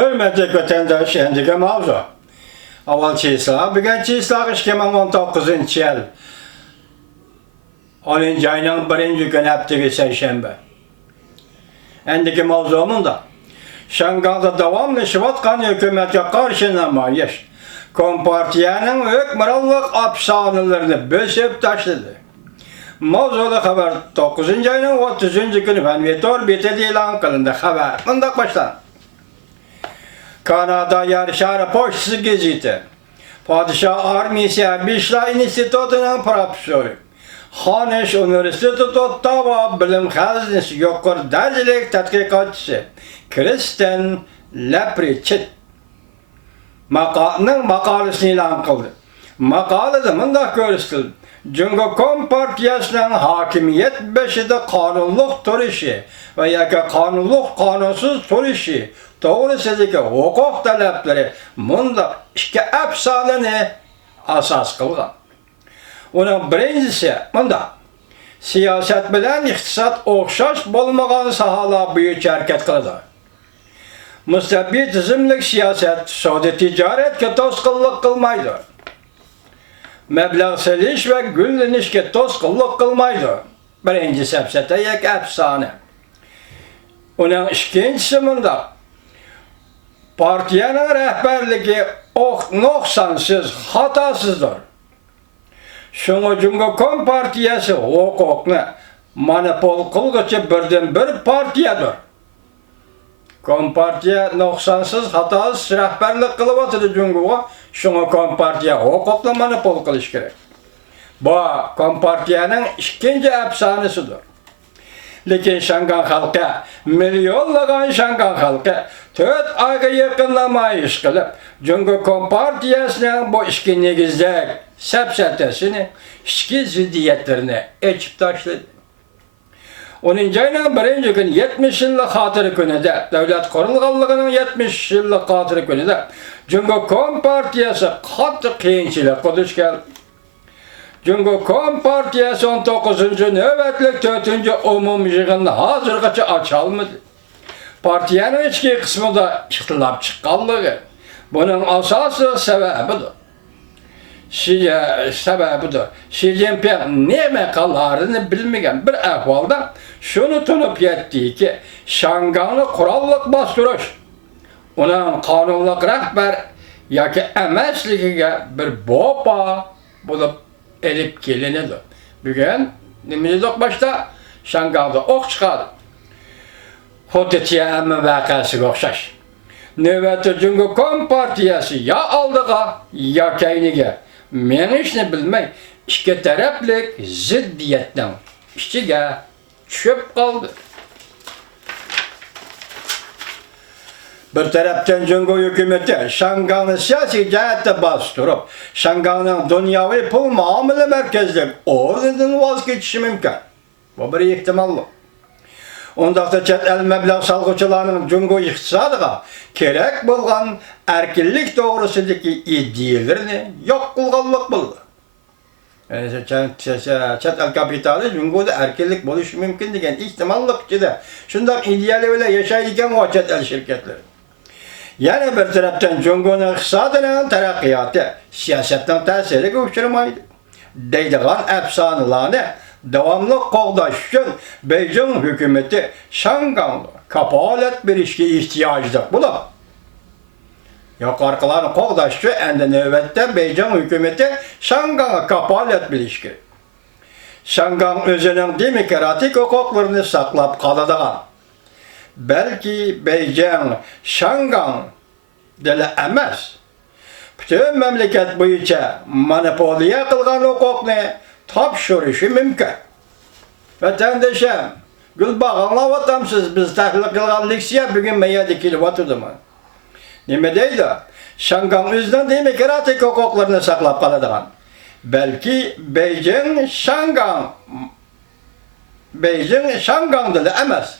Hürmetli vatandaş, endiki mavzu. Avval çiğsla, bugün çiğsla 2019 yıl. 10. ayının 1. gün hepteki Seyşembe. Endiki mavzumun da Şangay'da devamlı şivatkan hükümete karşı namayiş, Kompartiyanın hükmürallık apsanılarını bösüp taşladı. Mavzuda haber 9. ayının 30. günü Fenvitor bitedi ilan kılındı haber. Bundak başlan. Kanada yarışarı poşası geziti. Padişah Armisiya Bişla İnstitutu'nun profesörü. Haneş Üniversitesi Ottawa Bilim Hazinesi yukarı derecelik tetkikatçısı Kristen Lepritchett makalesini ilan kıldı. Makalede mındak görüstüldi. Cumhuriyet Kompartiyasının hakimiyet beşide kanunluk turişi ve yaka kanunluk kanunsuz turişi doğrusundaki hukuk talepleri mındak iki efsaneni asas kılgan. Onun birincisi mındak siyaset bilen iktisat okşaş bolmagan sahala büyük hareket kıldı. Müstabit tizimlik siyaset, sodi ticaret toskıllık kılmaydı. Meblağ seliş ve güllenişke toskıllık kılmaydı. Birinci sepsete yek efsane. Onun ikincisi mında partiyanın rehberliği noksansız, hatasızdır. Şunu Cumhuriyet Kompartiyası hukukunu monopol kılgıcı birden bir partiyadır. Kompartiya noksansız, hatasız rehberlik kılıp atıdı Cumhuriyet. Şunu Kompartiya hukukla monopol kılış gerek. Bu Kompartiyanın ikinci efsanesidir. Lekin Şangay halkı, milyonlagan Şangay halkı 4 ayga yakınlamayış kılıp Cumhuriyet Kompartiyasının bu iki negizlik sepsetesini, iki ziddiyetlerini içip taşladı. 10. ayının 1. gün 70 yıllık hatırı günüde, devlet kurulganlığının 70 yıllık hatırı günüde Cumhuriyet Kompartiyası katı kıyınçılık kılıç geldi. Cumhuriyet Kompartiyası 19. nöbetlik 4. umum yığını hazırgacha açalmadı. Partiyanın içki kısmında ihtilaf çıkanlığı bunun asası sebebidir. Sebebidir. Xi Jinping ne mekalarını bilmeyen bir ahvalda şunu tutup yetti ki Şangay'ı kurallık bastırış, onun kanunluk rehber yaki emesliğine bir bopa bulup elip gelinidir. Bugün nimizlik başta Şangay'da ok çıkardı. Hudetiye emmi vakası okşaş. Nöbeti Cumhuriyet Kompartiyası ya aldığa ya keynige. Men işini bilmey, iki taraflik ziddiyetten içige çöp kaldı. Bir taraftan Cumhuriyet hükümeti Şangay'ı siyasi cihette bastırıp Şangay'ın dünyavi pul muamele merkezlik oradan vazgeçişi mümkün. Bu bir ihtimallı. Ondaqda chet el meblağ salgıçılarının Cumhuriyet iktisadıga kerek bolgan erkinlik doğrusundaki iddielerini yok kılganlık buldu. Chet el kapitali Cumhuriyet'de erkinlik buluş mümkün degen ihtimallık cide. Şundak ideali öyle yaşaydiken o chet el şirketleri. Yani bir taraftan Cumhuriyet'in iktisadının terakkiyatı siyasetten tesiri uçurmaydı. Deydiğen efsanılarını devamlı qoğdaş üçün Beijing hükümeti Şangay'da kapalet bir işe ihtiyacıdır. Bu da yukarılarını qoğdaş üçün endi növbette Beijing hükümeti Şangay'a kapalet bir işe. Şangay özünün demokratik hukuklarını saklap kalıdığan. Belki Beijing Şangay dili emas. Bütün memleket boyunca monopoliya kılgan hukukunu tapşırışı mümkün. Vatandaşım, gülbağ anlavatamsız biz tahliq kılgan leksiya bugün meye dikilip oturdum. Nime deydi? Şangay özünün demokratik hukuklarını saklap kalıdığan. Belki Beijing Şangay dili emas.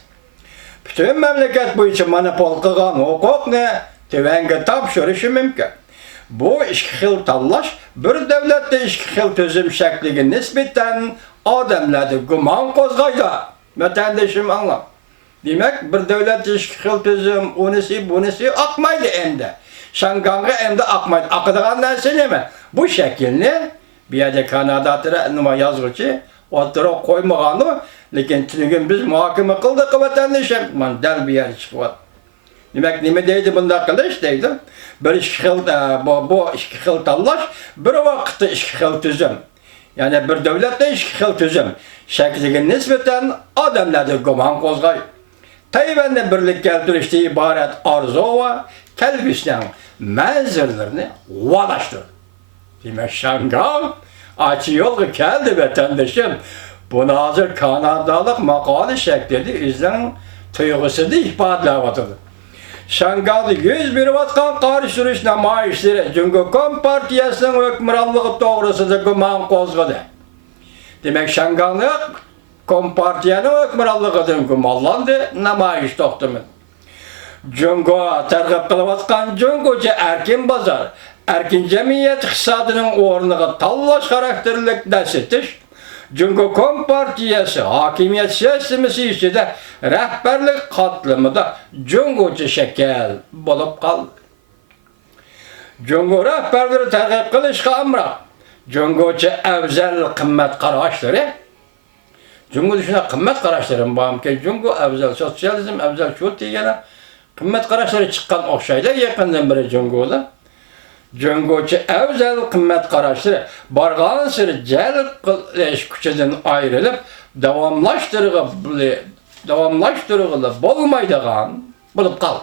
Bütün memleket boyunca monopol kılgan hukukunu tüvenge tapşırışı mümkün. Bu iki xil tanlaş bir devlette iki xil tüzüm şekliga nisbeten adamlarda guman qo'zg'aydi. Vatandaşım anla. Demek bir devlet işki xil tüzüm, bunisi akmaydı emde. Şanganga emde akmaydı. Akıdığan narsa neme? Bu şekilde bir yerde Kanada numa yazgıcı oturup koymağını, lekin tünügün biz muhakeme kıldık vatandaş yapman del bir yer çıkıvat. Demek nime deydi bunda kılıç deydi. Bir işki xil, bu işki xil tallaş, bir vakitte işki xil tüzüm. Yani bir devlette işki xil tüzüm. Şekline nispeten adamlarda güman kozgay. Tayvan'da birlik keltirişte ibaret arzu ve kelbisden menzillerini valaştır. Demek Şangay açı yolu geldi vatandaşım. Bunu hazır Kanadalık makale şeklinde izlen tüygüsü de ispatlavatırdı. Şangay'da 101 vatkan karıştırış namayişleri çünkü Kompartiyasının hükümranlığı doğrusu da güman kozgadı. Demek Şangay'da Kompartiyanın hükümranlığıdır gümallandı, namayış toxtumun. Cungo tergip kılıvatkan Cungo'cu erkin bazar, erkin cemiyet iktisadının ornuğu tallaş karakterlik desetiş, Cungo Kompartiyası hakimiyet sistemisi içinde rehberlik katlımında Cungo'cu şekil bulup kaldı. Cungo rehberleri tergip kılışka amra, Cungo'cu evzel kımmet karaşları, Cungo düşüne kımmet karaşlarım bağım ki Cungo evzel sosyalizm, evzel şu diyene kımmet karaşları çıkan okşayda yakından biri Cungo'da. Cungo'cu evzel kımmet karaşları barğan sırı celp kılış küçeden ayrılıp devamlaştırığı bulmaydıgan bulup kal.